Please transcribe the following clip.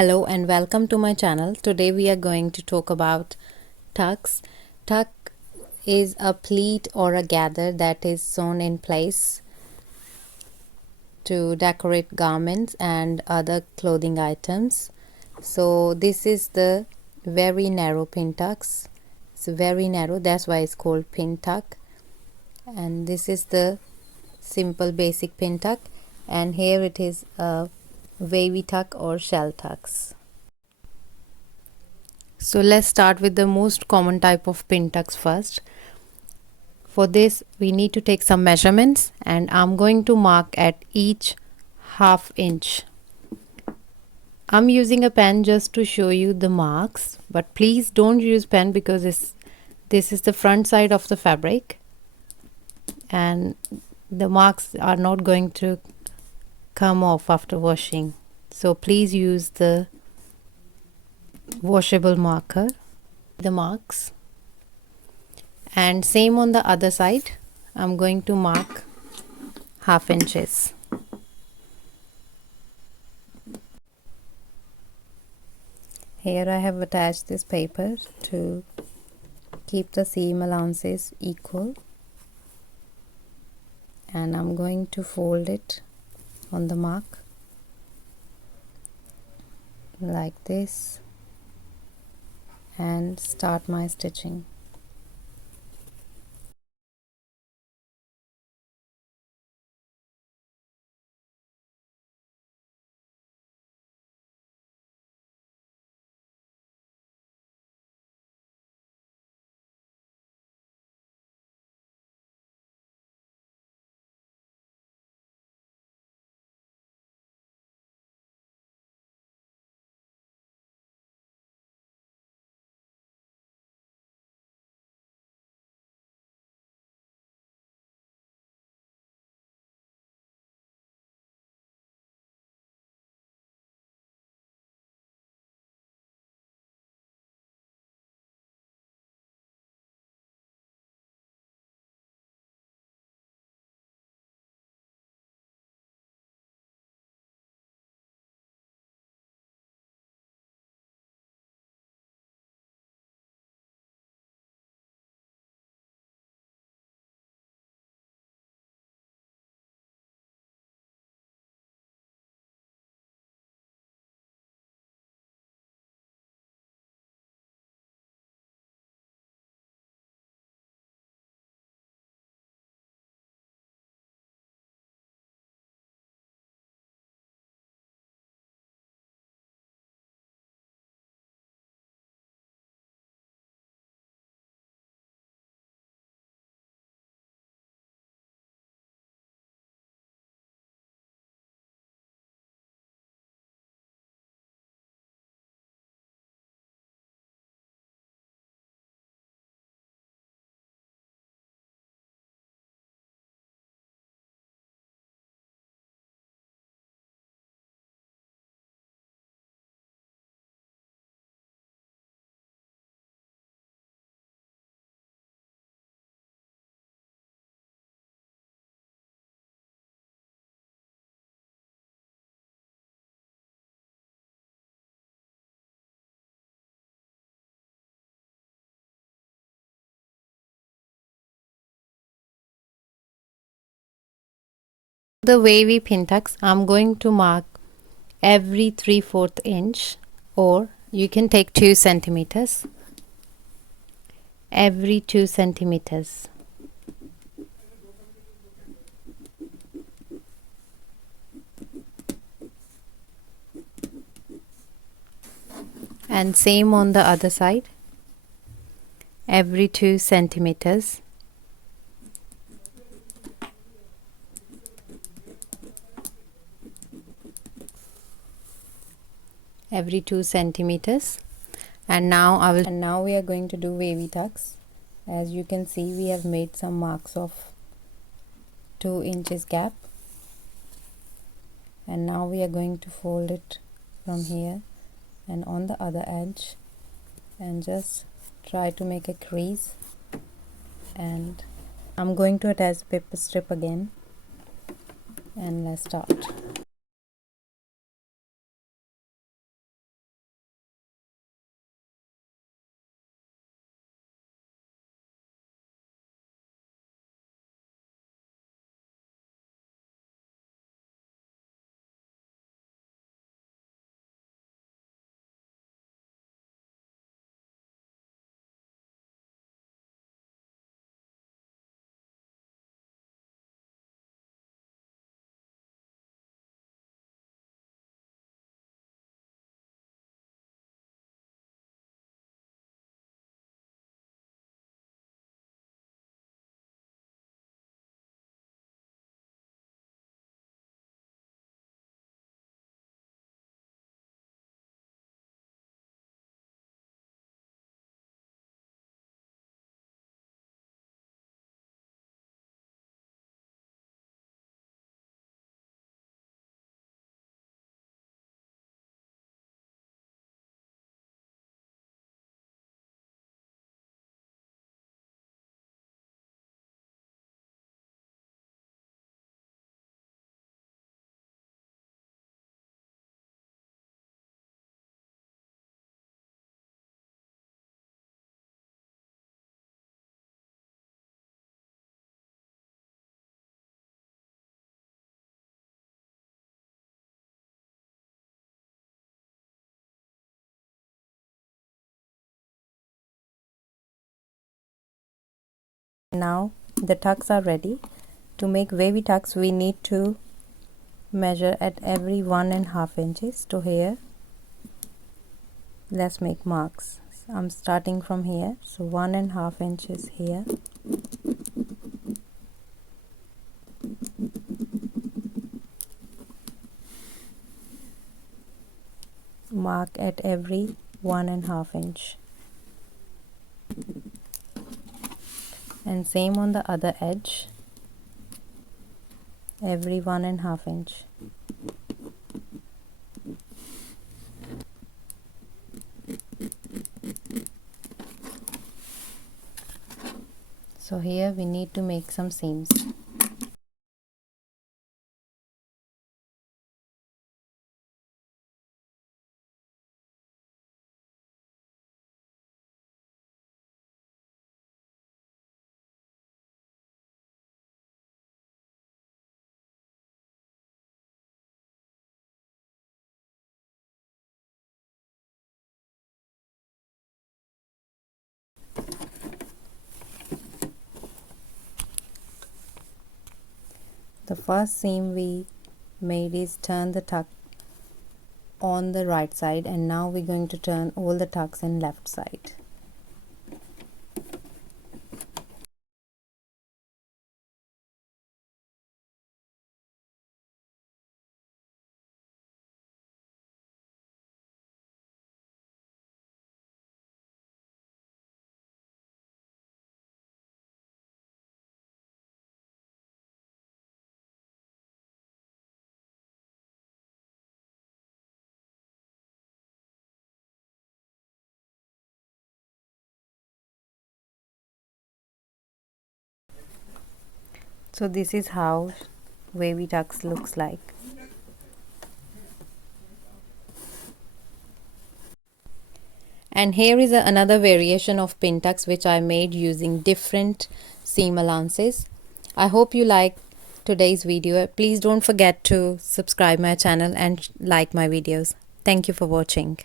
Hello and welcome to my channel. Today we are going to talk about tucks. Tuck is a pleat or a gather that is sewn in place to decorate garments and other clothing items. So this is the very narrow pintucks. It's very narrow, that's why it's called pintuck. And this is the simple basic pintuck, and here it is a wavy tuck or shell tucks. So let's start with the most common type of pintucks first. For this we need to take some measurements, and I'm going to mark at each ½ inch. I'm using a pen just to show you the marks, but please don't use pen because this is the front side of the fabric and the marks are not going to come off after washing. So please use the washable marker, the marks. And same on the other side, I'm going to mark ½ inches. Here I have attached this paper to keep the seam allowances equal, and I'm going to fold it on the mark like this and start my stitching. The wavy pintucks, I'm going to mark every 3/4 inch, or you can take 2 centimeters, every 2 centimeters. And same on the other side, every 2 centimeters. Every 2 centimeters. And now we are going to do wavy tucks. As you can see, we have made some marks of 2 inches gap, and now we are going to fold it from here and on the other edge and just try to make a crease, and I'm going to attach the paper strip again, and let's start. Now the tucks are ready. To make wavy tucks, we need to measure at every 1.5 inches to here. Let's make marks. I'm starting from here, so 1.5 inches here. Mark at every 1.5 inch. And same on the other edge, every 1.5 inch. So here we need to make some seams. The first seam we made is turn the tuck on the right side, and now we're going to turn all the tucks in left side. So this is how wavy tucks looks like. And here is another variation of Pintucks which I made using different seam allowances. I hope you like today's video. Please don't forget to subscribe my channel and like my videos. Thank you for watching.